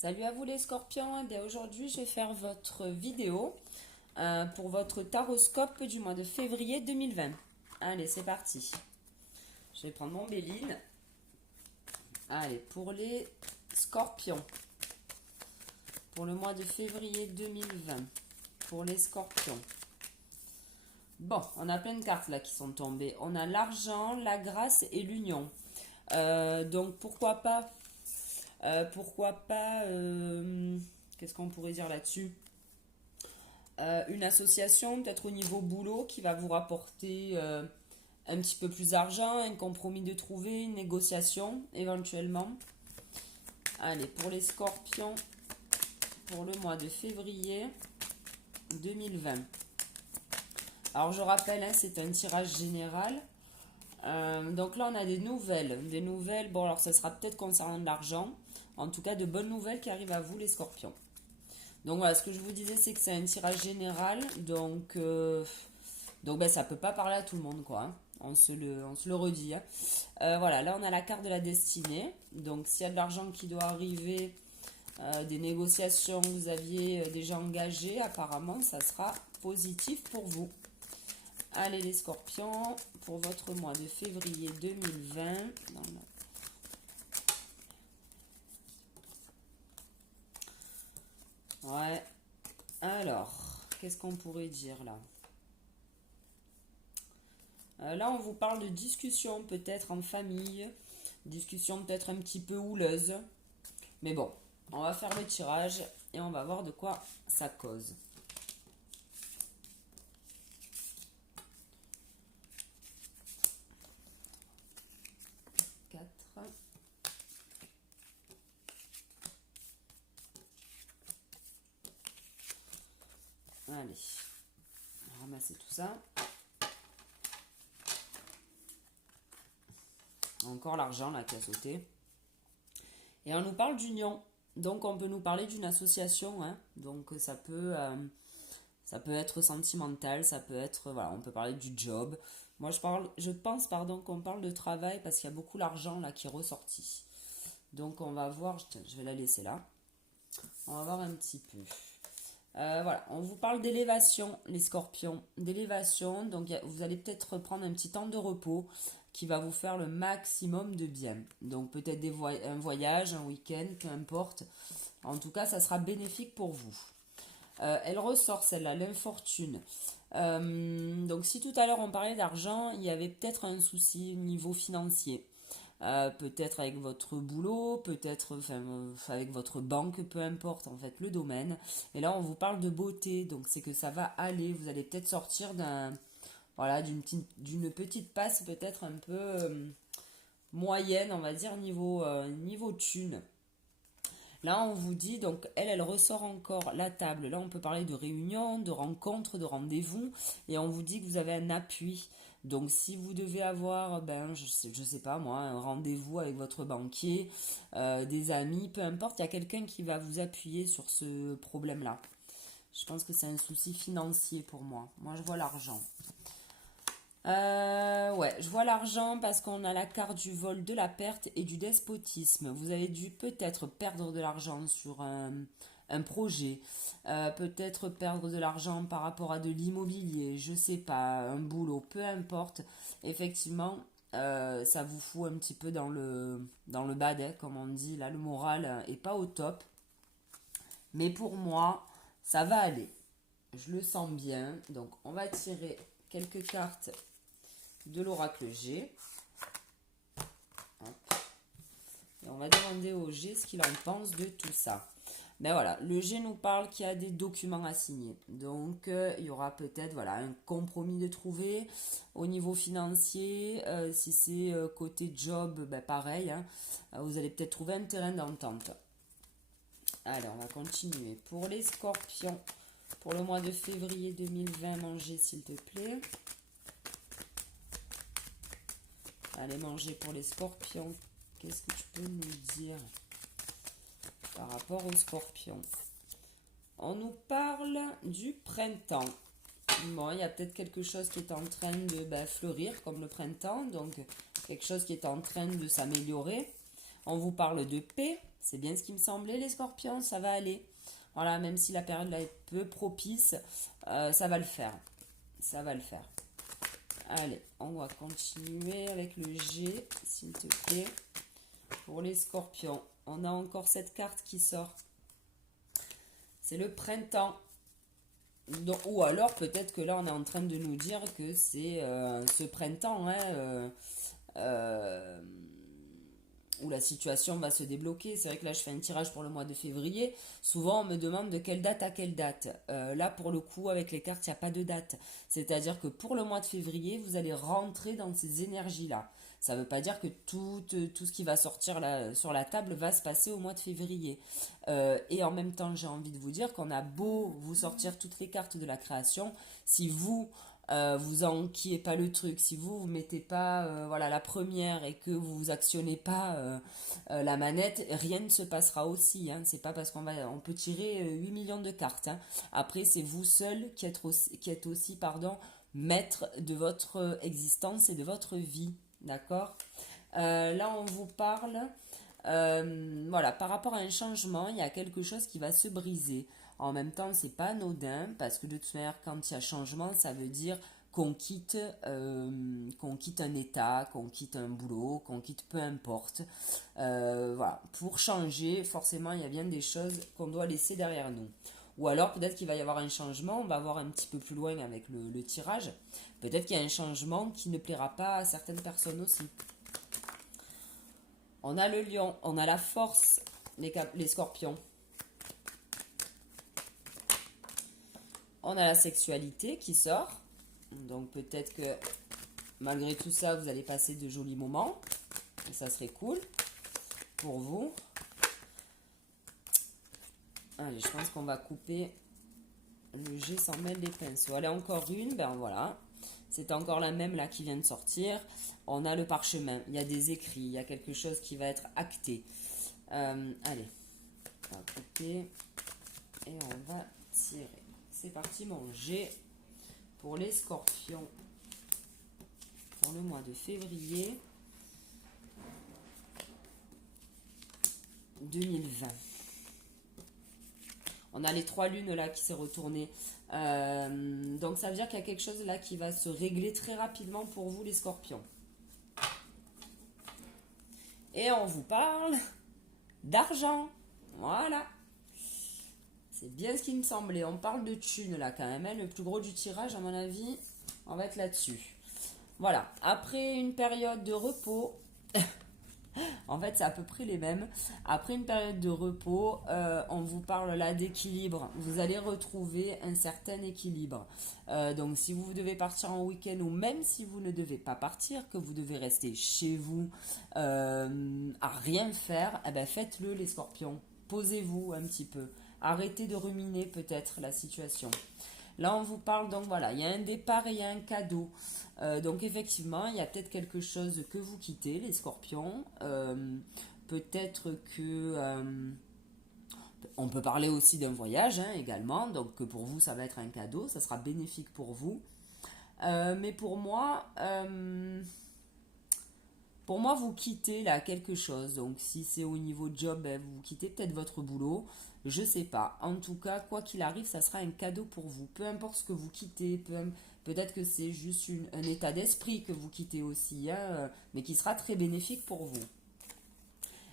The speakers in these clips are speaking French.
Salut à vous les scorpions. Eh bien, aujourd'hui, je vais faire votre vidéo pour votre taroscope du mois de février 2020. Allez, c'est parti. Je vais prendre mon Béline. Allez, pour les scorpions. Pour le mois de février 2020. Pour les scorpions. Bon, on a plein de cartes là qui sont tombées. On a l'argent, la grâce et l'union. Donc, pourquoi pas, qu'est-ce qu'on pourrait dire là-dessus? Une association, peut-être au niveau boulot, qui va vous rapporter un petit peu plus d'argent, un compromis de trouver, une négociation éventuellement. Allez, pour les scorpions, pour le mois de février 2020. Alors je rappelle, hein, c'est un tirage général. Donc là, on a des nouvelles. Des nouvelles, bon alors ça sera peut-être concernant de l'argent. En tout cas, de bonnes nouvelles qui arrivent à vous, les scorpions. Donc voilà, ce que je vous disais, c'est que c'est un tirage général. Donc ben, ça peut pas parler à tout le monde, quoi. Hein. On se le redit. Hein. Voilà, là on a la carte de la destinée. Donc s'il y a de l'argent qui doit arriver, des négociations que vous aviez déjà engagées, apparemment ça sera positif pour vous. Allez les scorpions, pour votre mois de février 2020. Ouais. Alors, qu'est-ce qu'on pourrait dire là? Là, on vous parle de discussion peut-être en famille, discussion peut-être un petit peu houleuse. Mais bon, on va faire le tirage et on va voir de quoi ça cause. Quatre. Allez, on va ramasser tout ça. Encore l'argent là qui a sauté. Et on nous parle d'union. Donc on peut nous parler d'une association. Hein. Donc ça peut être sentimental, ça peut être, voilà, on peut parler du job. Moi je pense qu'on parle de travail parce qu'il y a beaucoup l'argent là qui est ressorti. Donc on va voir, je vais la laisser là. On va voir un petit peu. Voilà, on vous parle d'élévation, les scorpions. D'élévation, donc vous allez peut-être prendre un petit temps de repos qui va vous faire le maximum de bien. Donc peut-être un voyage, un week-end, peu importe. En tout cas, ça sera bénéfique pour vous. Elle ressort celle-là, l'infortune. Donc si tout à l'heure on parlait d'argent, il y avait peut-être un souci au niveau financier. Peut-être avec votre boulot, peut-être avec votre banque, peu importe en fait le domaine. Et là on vous parle de beauté, donc c'est que ça va aller. Vous allez peut-être sortir d'une petite passe peut-être un peu moyenne, on va dire niveau thune. Là, on vous dit, donc, elle ressort encore la table. Là, on peut parler de réunion, de rencontre, de rendez-vous. Et on vous dit que vous avez un appui. Donc, si vous devez avoir, je sais pas moi, un rendez-vous avec votre banquier, des amis, peu importe, il y a quelqu'un qui va vous appuyer sur ce problème-là. Je pense que c'est un souci financier pour moi. Moi, je vois l'argent. Ouais, je vois l'argent parce qu'on a la carte du vol, de la perte et du despotisme. Vous avez dû peut-être perdre de l'argent sur un projet, peut-être perdre de l'argent par rapport à de l'immobilier, je sais pas, un boulot, peu importe. Effectivement, ça vous fout un petit peu dans le bad, hein, comme on dit. Là, le moral est pas au top. Mais pour moi, ça va aller. Je le sens bien. Donc, on va tirer quelques cartes de l'oracle G. Hop. Et on va demander au G ce qu'il en pense de tout ça. Ben voilà, le G nous parle qu'il y a des documents à signer. Donc, il y aura peut-être voilà, un compromis de trouver au niveau financier. Si c'est côté job, ben pareil. Hein, vous allez peut-être trouver un terrain d'entente. Alors, on va continuer. Pour les scorpions, pour le mois de février 2020, manger s'il te plaît. Allez, manger pour les scorpions. Qu'est-ce que tu peux nous dire par rapport aux scorpions? On nous parle du printemps. Bon, il y a peut-être quelque chose qui est en train de fleurir comme le printemps. Donc, quelque chose qui est en train de s'améliorer. On vous parle de paix. C'est bien ce qui me semblait, les scorpions, ça va aller. Voilà, même si la période là est peu propice, ça va le faire. Ça va le faire. Allez, on va continuer avec le G, s'il te plaît. Pour les scorpions, on a encore cette carte qui sort. C'est le printemps. Donc, ou alors peut-être que là on est en train de nous dire que c'est ce printemps où la situation va se débloquer. C'est vrai que là je fais un tirage pour le mois de février. Souvent on me demande de quelle date à quelle date. Là pour le coup avec les cartes il n'y a pas de date. C'est-à-dire que pour le mois de février vous allez rentrer dans ces énergies-là. Ça ne veut pas dire que tout ce qui va sortir là, sur la table va se passer au mois de février. Et en même temps, j'ai envie de vous dire qu'on a beau vous sortir toutes les cartes de la création, si vous, vous enquillez pas le truc, si vous mettez pas voilà, la première et que vous actionnez pas la manette, rien ne se passera aussi. Hein. C'est pas parce on peut tirer 8 millions de cartes. Hein. Après, c'est vous seul qui êtes aussi maître de votre existence et de votre vie. D'accord. Là, on vous parle, voilà, par rapport à un changement, il y a quelque chose qui va se briser. En même temps, c'est pas anodin parce que de toute manière, quand il y a changement, ça veut dire qu'on quitte un état, qu'on quitte un boulot, qu'on quitte peu importe. Voilà, pour changer, forcément, il y a bien des choses qu'on doit laisser derrière nous. Ou alors peut-être qu'il va y avoir un changement, on va voir un petit peu plus loin avec le tirage. Peut-être qu'il y a un changement qui ne plaira pas à certaines personnes aussi. On a le lion, on a la force, les scorpions. On a la sexualité qui sort. Donc peut-être que malgré tout ça, vous allez passer de jolis moments. Et ça serait cool pour vous. Allez, je pense qu'on va couper le G sans mêler les pinceaux. Allez, encore une, ben voilà. C'est encore la même là qui vient de sortir. On a le parchemin, il y a des écrits, il y a quelque chose qui va être acté. Allez, on va couper et on va tirer. C'est parti mon G pour les scorpions pour le mois de février 2020. On a les 3 lunes là qui s'est retourné. Donc ça veut dire qu'il y a quelque chose là qui va se régler très rapidement pour vous les scorpions. Et on vous parle d'argent. Voilà. C'est bien ce qui me semblait. On parle de thunes là quand même. Hein. Le plus gros du tirage à mon avis, on va être là-dessus. Voilà. Après une période de repos... En fait, c'est à peu près les mêmes. Après une période de repos, on vous parle là d'équilibre. Vous allez retrouver un certain équilibre. Donc, si vous devez partir en week-end ou même si vous ne devez pas partir, que vous devez rester chez vous à rien faire, eh ben, faites-le les scorpions. Posez-vous un petit peu. Arrêtez de ruminer peut-être la situation. Là, on vous parle, donc voilà, il y a un départ et il y a un cadeau. Donc effectivement, il y a peut-être quelque chose que vous quittez, les scorpions. Peut-être que... on peut parler aussi d'un voyage hein, également. Donc que pour vous, ça va être un cadeau. Ça sera bénéfique pour vous. Mais pour moi, vous quittez là quelque chose. Donc si c'est au niveau job, vous quittez peut-être votre boulot. Je sais pas. En tout cas, quoi qu'il arrive, ça sera un cadeau pour vous. Peu importe ce que vous quittez, peut-être que c'est juste un état d'esprit que vous quittez aussi, hein, mais qui sera très bénéfique pour vous.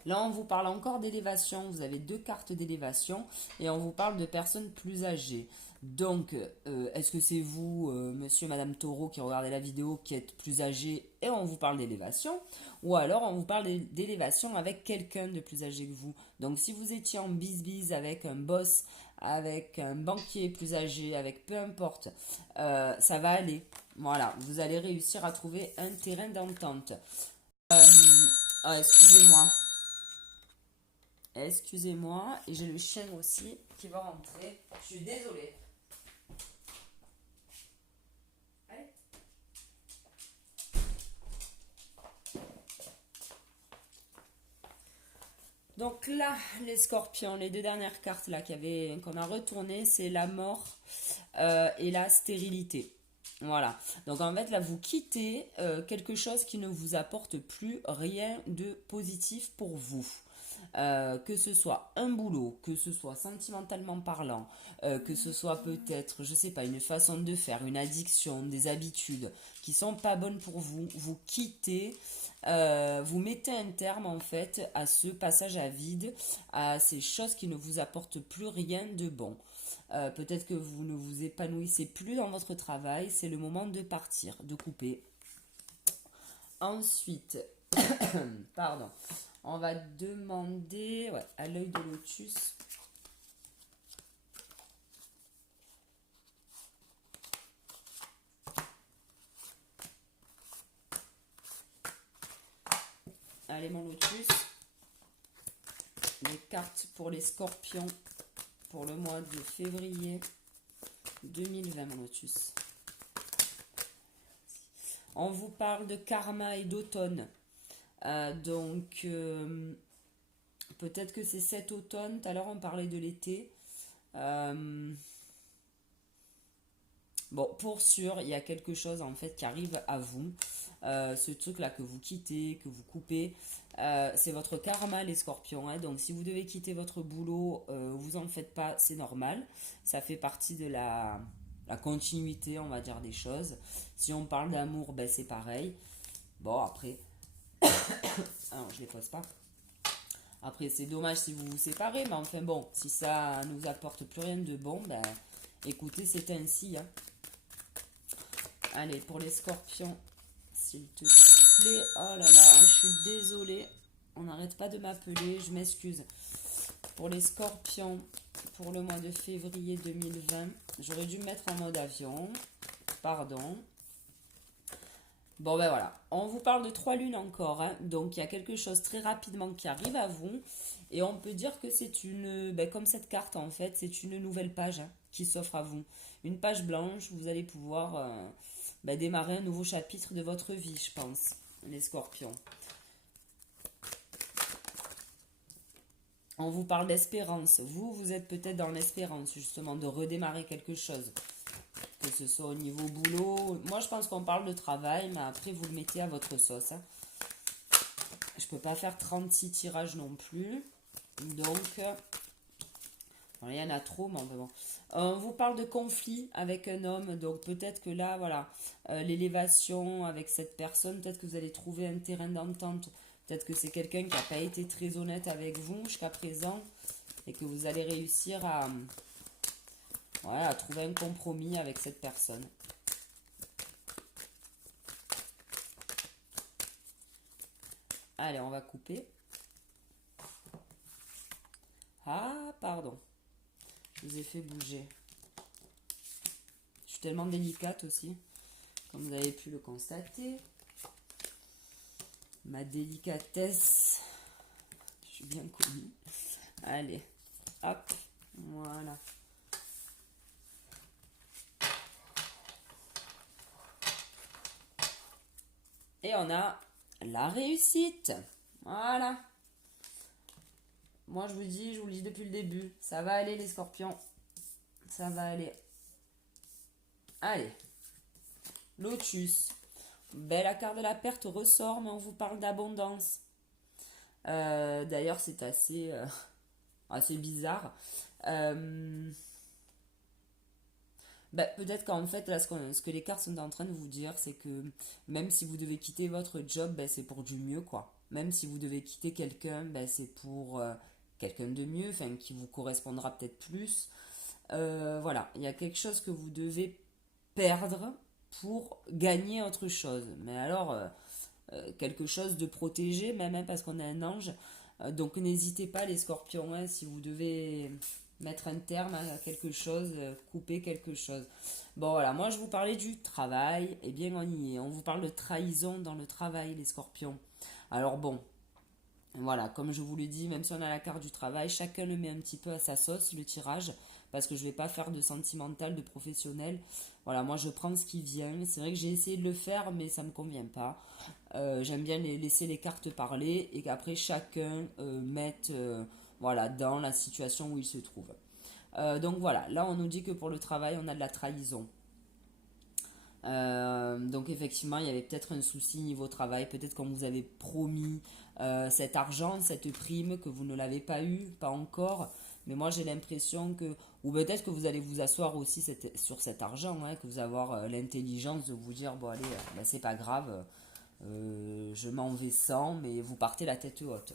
Là, on vous parle encore d'élévation. Vous avez 2 cartes d'élévation et on vous parle de personnes plus âgées. Donc, est-ce que c'est vous, monsieur, madame Taureau, qui regardez la vidéo, qui êtes plus âgé et on vous parle d'élévation? Ou alors, on vous parle d'élévation avec quelqu'un de plus âgé que vous. Donc, si vous étiez en bise-bise avec un boss, avec un banquier plus âgé, avec peu importe, ça va aller. Voilà, vous allez réussir à trouver un terrain d'entente. Excusez-moi. Excusez-moi, et j'ai le chien aussi qui va rentrer. Je suis désolée. Allez. Donc là, les scorpions, les 2 dernières cartes là qu'on a retournées, c'est la mort et la stérilité. Voilà. Donc en fait, là, vous quittez quelque chose qui ne vous apporte plus rien de positif pour vous. Que ce soit un boulot, que ce soit sentimentalement parlant, que ce soit peut-être, je sais pas, une façon de faire, une addiction, des habitudes qui sont pas bonnes pour vous, vous quittez, vous mettez un terme en fait à ce passage à vide, à ces choses qui ne vous apportent plus rien de bon. Peut-être que vous ne vous épanouissez plus dans votre travail, c'est le moment de partir, de couper. Ensuite, pardon, on va demander à l'œil de lotus. Allez mon lotus, les cartes pour les scorpions pour le mois de février 2020 mon lotus. On vous parle de karma et d'automne. Donc peut-être que c'est cet automne, tout à l'heure on parlait de l'été. Bon, pour sûr, il y a quelque chose en fait qui arrive à vous. Ce truc là que vous quittez, que vous coupez, c'est votre karma les scorpions, hein. Donc si vous devez quitter votre boulot, vous en faites pas, c'est normal. Ça fait partie de la continuité, on va dire, des choses. Si on parle d'amour, ben c'est pareil. Bon, après, alors, je les pose pas. Après, c'est dommage si vous vous séparez, mais enfin bon, si ça ne vous apporte plus rien de bon, ben écoutez, c'est ainsi, hein. Allez, pour les scorpions, s'il te plaît. Oh là là, je suis désolée. On n'arrête pas de m'appeler, je m'excuse. Pour les scorpions, pour le mois de février 2020, j'aurais dû me mettre en mode avion. Pardon. Bon ben voilà, on vous parle de 3 lunes encore, hein. Donc il y a quelque chose très rapidement qui arrive à vous. Et on peut dire que c'est une, ben, comme cette carte en fait, c'est une nouvelle page, hein, qui s'offre à vous. Une page blanche, vous allez pouvoir ben, démarrer un nouveau chapitre de votre vie, je pense, les scorpions. On vous parle d'espérance. Vous êtes peut-être dans l'espérance, justement, de redémarrer quelque chose. Que ce soit au niveau boulot. Moi, je pense qu'on parle de travail, mais après, vous le mettez à votre sauce, hein. Je peux pas faire 36 tirages non plus. Donc, il y en a trop, mais bon. On vous parle de conflit avec un homme. Donc, peut-être que là, voilà, l'élévation avec cette personne, peut-être que vous allez trouver un terrain d'entente. Peut-être que c'est quelqu'un qui n'a pas été très honnête avec vous jusqu'à présent. Et que vous allez réussir à trouver un compromis avec cette personne. Allez, on va couper. Ah, pardon. Je vous ai fait bouger. Je suis tellement délicate aussi, comme vous avez pu le constater. Ma délicatesse, je suis bien connue. Allez, hop, voilà. Et on a la réussite. Voilà. Moi, je vous le dis depuis le début. Ça va aller, les scorpions. Ça va aller. Allez. Lotus. Ben, la carte de la perte ressort, mais on vous parle d'abondance. D'ailleurs, c'est assez bizarre. Ben, peut-être qu'en fait, là, ce que les cartes sont en train de vous dire, c'est que même si vous devez quitter votre job, ben, c'est pour du mieux, quoi. Même si vous devez quitter quelqu'un, ben, c'est pour quelqu'un de mieux, enfin, qui vous correspondra peut-être plus. Voilà, il y a quelque chose que vous devez perdre pour gagner autre chose. Mais alors, quelque chose de protégé, même, hein, parce qu'on a un ange. Donc n'hésitez pas, les scorpions, hein, si vous devez mettre un terme à quelque chose, couper quelque chose. Bon voilà, moi je vous parlais du travail, et bien on y est. On vous parle de trahison dans le travail, les scorpions. Alors bon, voilà, comme je vous le dis, même si on a la carte du travail, chacun le met un petit peu à sa sauce, le tirage, parce que je ne vais pas faire de sentimental, de professionnel. Voilà, moi je prends ce qui vient. C'est vrai que j'ai essayé de le faire, mais ça ne me convient pas. J'aime bien laisser les cartes parler et qu'après chacun mette voilà, dans la situation où il se trouve. Donc voilà, là on nous dit que pour le travail, on a de la trahison. Donc effectivement, il y avait peut-être un souci niveau travail, peut-être qu'on vous avait promis cet argent, cette prime, que vous ne l'avez pas eu, pas encore. Mais moi j'ai l'impression que, ou peut-être que vous allez vous asseoir aussi sur cet argent, hein, que vous allez avoir l'intelligence de vous dire, bon allez, ben, c'est pas grave, je m'en vais sans, mais vous partez la tête haute.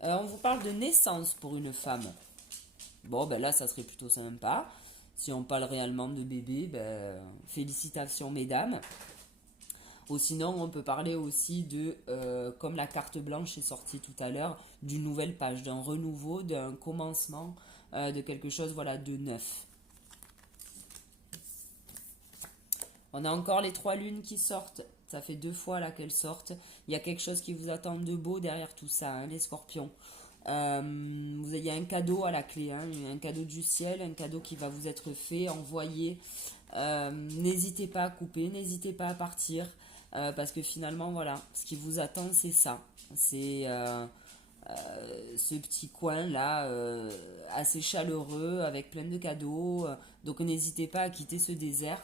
On vous parle de naissance pour une femme. Bon, ben là, ça serait plutôt sympa. Si on parle réellement de bébé, ben, félicitations mesdames. Ou sinon, on peut parler aussi de, comme la carte blanche est sortie tout à l'heure, d'une nouvelle page, d'un renouveau, d'un commencement, de quelque chose, voilà, de neuf. On a encore les 3 lunes qui sortent. Ça fait 2 fois là qu'elles sortent. Il y a quelque chose qui vous attend de beau derrière tout ça, hein, les scorpions. Il y a un cadeau à la clé, hein, un cadeau du ciel, un cadeau qui va vous être fait, envoyé. N'hésitez pas à couper, n'hésitez pas à partir, parce que finalement, voilà, ce qui vous attend, c'est ça. C'est ce petit coin là, assez chaleureux, avec plein de cadeaux. Donc n'hésitez pas à quitter ce désert,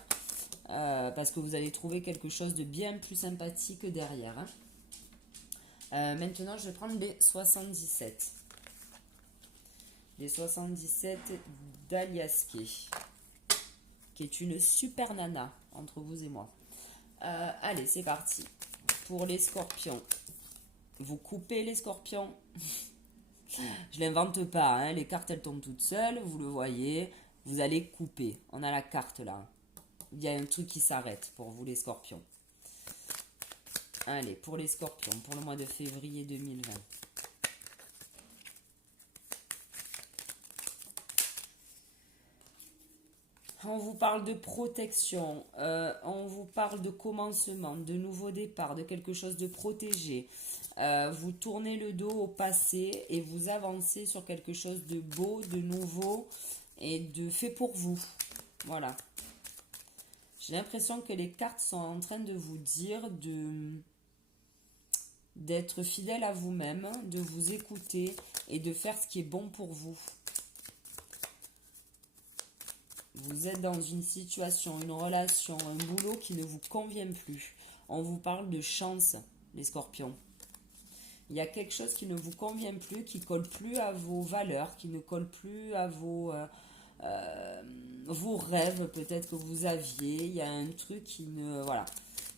parce que vous allez trouver quelque chose de bien plus sympathique derrière, hein. Maintenant, je vais prendre les 77. Les 77 d'Aliaské, qui est une super nana entre vous et moi. Allez, c'est parti. Pour les scorpions, vous coupez les scorpions. Je l'invente pas, hein. Les cartes elles tombent toutes seules, vous le voyez. Vous allez couper. On a la carte là. Il y a un truc qui s'arrête pour vous les scorpions. Allez, pour les scorpions, pour le mois de février 2020. On vous parle de protection, on vous parle de commencement, de nouveau départ, de quelque chose de protégé. Vous tournez le dos au passé et vous avancez sur quelque chose de beau, de nouveau et de fait pour vous. Voilà. J'ai l'impression que les cartes sont en train de vous dire d'être fidèle à vous-même, de vous écouter et de faire ce qui est bon pour vous. Vous êtes dans une situation, une relation, un boulot qui ne vous convient plus. On vous parle de chance, les scorpions. Il y a quelque chose qui ne vous convient plus, qui ne colle plus à vos valeurs, qui ne colle plus à vos rêves peut-être que vous aviez. Il y a un truc qui ne... Voilà.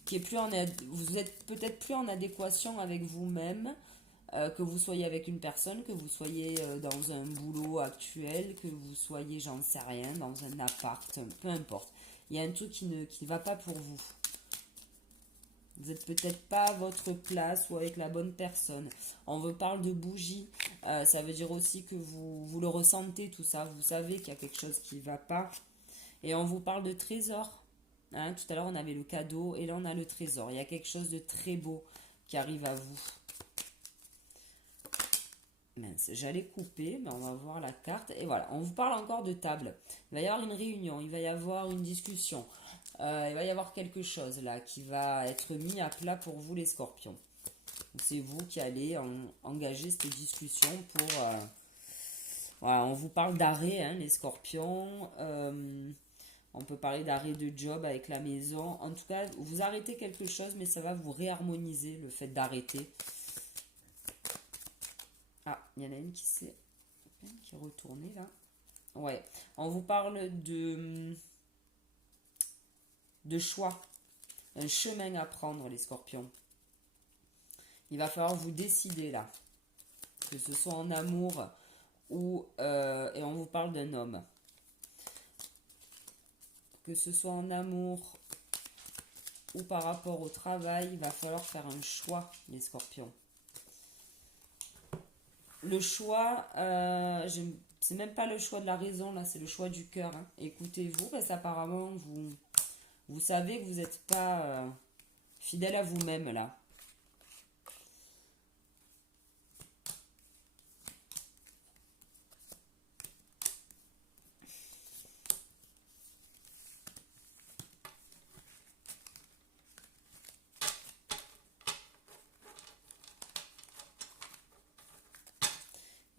Qui est plus en... Vous êtes peut-être plus en adéquation avec vous-même. Que vous soyez avec une personne, que vous soyez dans un boulot actuel, que vous soyez, j'en sais rien, dans un appart, peu importe. Il y a un truc qui ne va pas pour vous. Vous n'êtes peut-être pas à votre place ou avec la bonne personne. On vous parle de bougie. Ça veut dire aussi que vous le ressentez, tout ça. Vous savez qu'il y a quelque chose qui ne va pas. Et on vous parle de trésor. Hein, tout à l'heure, on avait le cadeau et là, on a le trésor. Il y a quelque chose de très beau qui arrive à vous. Mince, j'allais couper, mais on va voir la carte. Et voilà, on vous parle encore de table. Il va y avoir une réunion, il va y avoir une discussion. Il va y avoir quelque chose là qui va être mis à plat pour vous les scorpions. C'est vous qui allez engager cette discussion pour... voilà, on vous parle d'arrêt, hein, les scorpions. On peut parler d'arrêt de job avec la maison. En tout cas, vous arrêtez quelque chose, mais ça va vous réharmoniser le fait d'arrêter. Ah, il y en a une qui est retournée là. Ouais, on vous parle de choix, un chemin à prendre les scorpions. Il va falloir vous décider là, que ce soit en amour ou... et on vous parle d'un homme. Que ce soit en amour ou par rapport au travail, il va falloir faire un choix les scorpions. Le choix, c'est même pas le choix de la raison, là, c'est le choix du cœur. Hein. Écoutez-vous, parce qu'apparemment, vous savez que vous n'êtes pas fidèle à vous-même, là.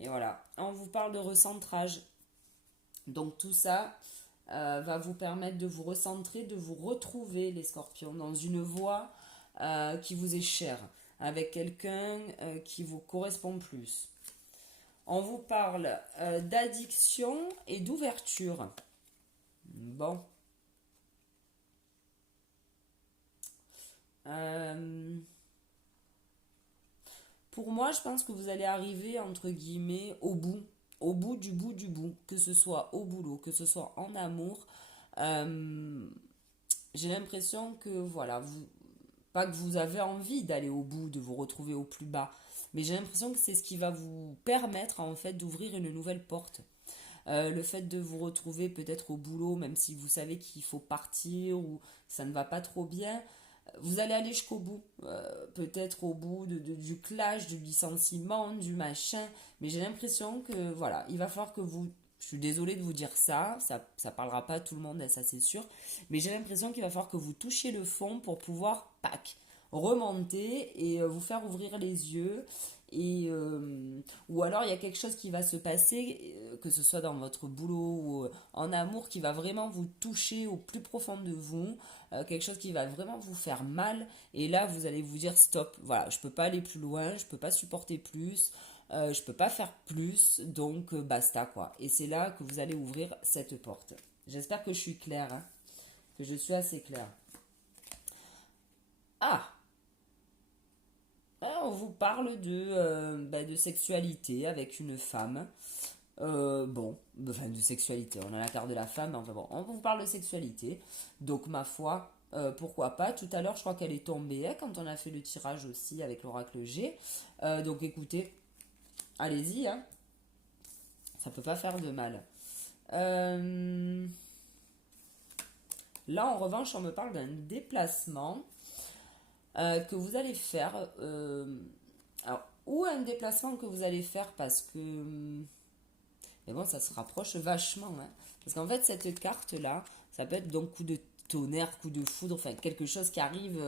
Et voilà, on vous parle de recentrage. Donc tout ça, va vous permettre de vous recentrer, de vous retrouver les scorpions dans une voie qui vous est chère, avec quelqu'un qui vous correspond plus. On vous parle d'addiction et d'ouverture. Bon. Pour moi, je pense que vous allez arriver, entre guillemets, au bout du bout du bout, que ce soit au boulot, que ce soit en amour. J'ai l'impression que, voilà, pas que vous avez envie d'aller au bout, de vous retrouver au plus bas, mais j'ai l'impression que c'est ce qui va vous permettre, en fait, d'ouvrir une nouvelle porte. Le fait de vous retrouver peut-être au boulot, même si vous savez qu'il faut partir ou que ça ne va pas trop bien, vous allez aller jusqu'au bout. Peut-être au bout du clash, du licenciement, du machin. Mais j'ai l'impression que, voilà, il va falloir que vous... Je suis désolée de vous dire ça parlera pas à tout le monde, ça c'est sûr. Mais j'ai l'impression qu'il va falloir que vous touchiez le fond pour pouvoir, pack, remonter et vous faire ouvrir les yeux. Ou alors il y a quelque chose qui va se passer, que ce soit dans votre boulot ou en amour, qui va vraiment vous toucher au plus profond de vous, quelque chose qui va vraiment vous faire mal, et là vous allez vous dire stop, voilà, je peux pas aller plus loin, je peux pas supporter plus, je peux pas faire plus, donc basta quoi. Et c'est là que vous allez ouvrir cette porte. J'espère que je suis claire, hein, que je suis assez claire. Ah, on vous parle de sexualité avec une femme. Enfin de sexualité, on a la carte de la femme, enfin bon, on vous parle de sexualité. Donc ma foi, pourquoi pas. Tout à l'heure, je crois qu'elle est tombée hein, quand on a fait le tirage aussi avec l'oracle G. Donc écoutez, allez-y, hein. Ça peut pas faire de mal. Là, en revanche, on me parle d'un déplacement que vous allez faire. Alors, ou un déplacement que vous allez faire parce que... Mais bon, ça se rapproche vachement. Hein. Parce qu'en fait, cette carte-là, ça peut être donc coup de tonnerre, coup de foudre, enfin quelque chose qui arrive,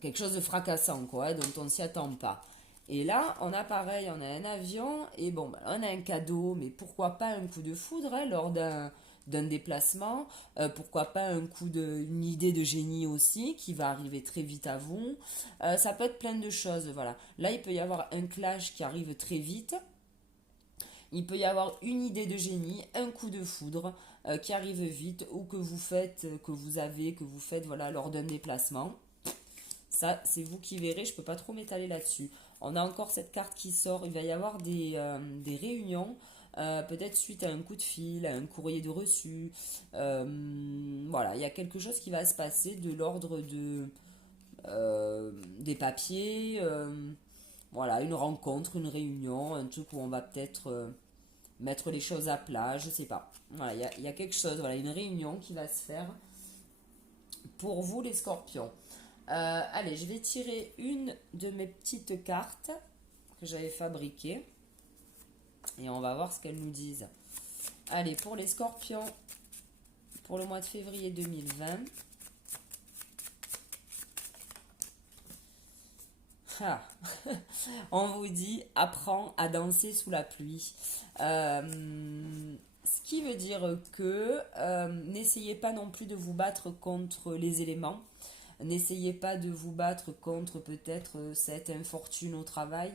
quelque chose de fracassant, quoi, hein, dont on ne s'y attend pas. Et là, on a pareil, on a un avion, et bon, ben, on a un cadeau, mais pourquoi pas un coup de foudre hein, lors d'un déplacement, pourquoi pas une idée de génie aussi qui va arriver très vite à vous. Ça peut être plein de choses, voilà. Là, il peut y avoir un clash qui arrive très vite. Il peut y avoir une idée de génie, un coup de foudre qui arrive vite ou que vous faites, que vous faites voilà, lors d'un déplacement. Ça, c'est vous qui verrez, je ne peux pas trop m'étaler là-dessus. On a encore cette carte qui sort, il va y avoir des réunions, peut-être suite à un coup de fil, à un courrier de reçu. Voilà, il y a quelque chose qui va se passer de l'ordre des papiers, voilà, une rencontre, une réunion, un truc où on va peut-être mettre les choses à plat, je sais pas. Voilà, il y a quelque chose, voilà, une réunion qui va se faire pour vous les scorpions. Allez, je vais tirer une de mes petites cartes que j'avais fabriquées et on va voir ce qu'elles nous disent. Allez, pour les scorpions, pour le mois de février 2020. Ah. On vous dit apprends à danser sous la pluie. Ce qui veut dire que n'essayez pas non plus de vous battre contre les éléments. N'essayez pas de vous battre contre peut-être cette infortune au travail.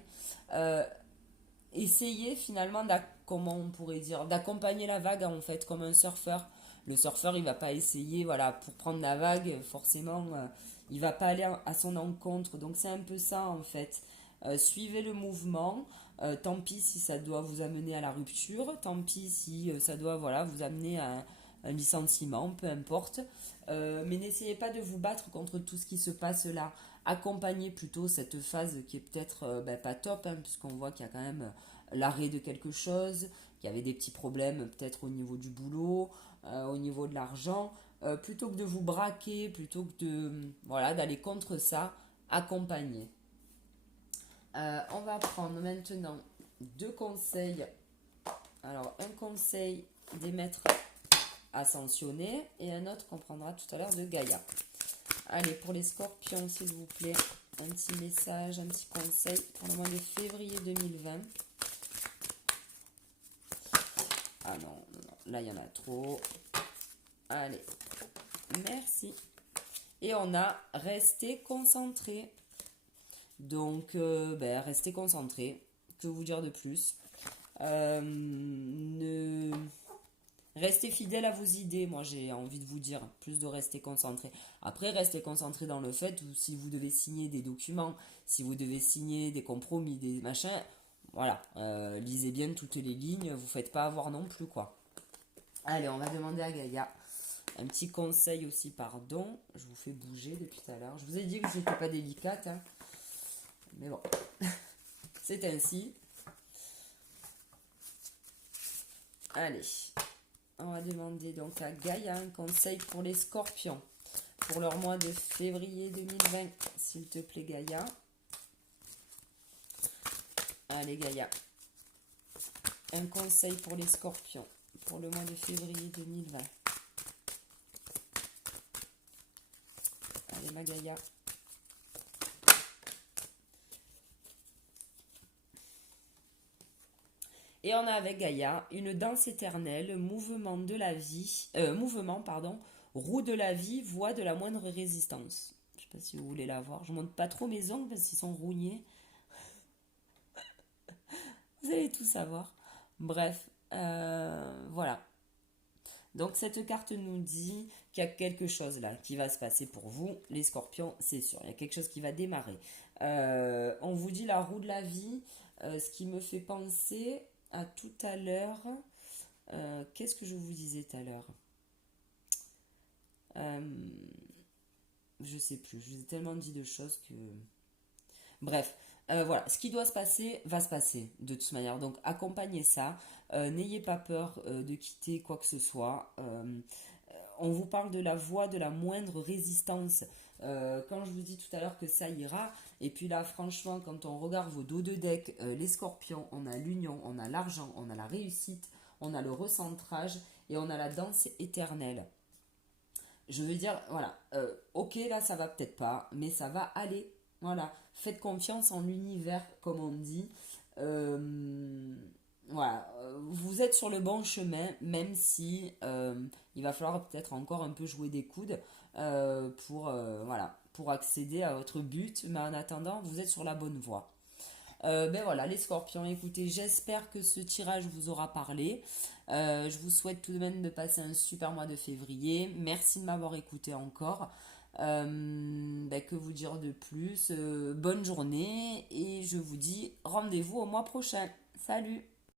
Essayez finalement, comment on pourrait dire, d'accompagner la vague en fait, comme un surfeur. Le surfeur, il va pas essayer, voilà, pour prendre la vague, forcément, il va pas aller à son encontre. Donc c'est un peu ça en fait. Suivez le mouvement. Tant pis si ça doit vous amener à la rupture. Tant pis si ça doit, voilà, vous amener à un licenciement, peu importe. Mais n'essayez pas de vous battre contre tout ce qui se passe là. Accompagnez plutôt cette phase qui est peut-être pas top, hein, puisqu'on voit qu'il y a quand même l'arrêt de quelque chose, qu'il y avait des petits problèmes peut-être au niveau du boulot, au niveau de l'argent. Plutôt que de vous braquer, plutôt que voilà, d'aller contre ça, accompagner. On va prendre maintenant deux conseils. Alors, un conseil des maîtres ascensionnés et un autre qu'on prendra tout à l'heure de Gaïa. Allez, pour les scorpions, s'il vous plaît, un petit message, un petit conseil pour le mois de février 2020. Ah non, non, non. là il y en a trop. Allez, merci. Et on a resté concentré. Donc, restez concentré. Que vous dire de plus? Restez fidèle à vos idées. Moi, j'ai envie de vous dire plus de rester concentré. Après, restez concentré dans le fait où si vous devez signer des documents, si vous devez signer des compromis, des machins, voilà, lisez bien toutes les lignes. Vous faites pas avoir non plus, quoi. Allez, on va demander à Gaïa un petit conseil aussi, pardon. Je vous fais bouger depuis tout à l'heure. Je vous ai dit que je n'étais pas délicate, hein. Mais bon, c'est ainsi. Allez, on va demander donc à Gaïa un conseil pour les scorpions. Pour leur mois de février 2020, s'il te plaît Gaïa. Allez Gaïa, un conseil pour les scorpions pour le mois de février 2020. Allez ma Gaïa. Et on a avec Gaïa une danse éternelle, mouvement de la vie, roue de la vie, voie de la moindre résistance. Je sais pas si vous voulez la voir. Je monte pas trop mes ongles parce qu'ils sont rougnés. Vous allez tout savoir. Bref, voilà. Donc cette carte nous dit qu'il y a quelque chose là qui va se passer pour vous, les scorpions, c'est sûr. Il y a quelque chose qui va démarrer. On vous dit la roue de la vie, ce qui me fait penser à tout à l'heure. Qu'est-ce que je vous disais tout à l'heure? Je sais plus. Je vous ai tellement dit de choses que... Bref, voilà. Ce qui doit se passer va se passer de toute manière. Donc accompagnez ça. N'ayez pas peur de quitter quoi que ce soit. On vous parle de la voie de la moindre résistance. Quand je vous dis tout à l'heure que ça ira, et puis là franchement quand on regarde vos dos de deck, les scorpions, on a l'union, on a l'argent, on a la réussite, on a le recentrage et on a la danse éternelle. Je veux dire, voilà, ok là ça va peut-être pas, mais ça va aller. Voilà, faites confiance en l'univers comme on dit. Voilà, vous êtes sur le bon chemin, même si il va falloir peut-être encore un peu jouer des coudes voilà, pour accéder à votre but. Mais en attendant, vous êtes sur la bonne voie. Ben voilà, les scorpions, écoutez, j'espère que ce tirage vous aura parlé. Je vous souhaite tout de même de passer un super mois de février. Merci de m'avoir écouté encore. Que vous dire de plus? Bonne journée et je vous dis rendez-vous au mois prochain. Salut!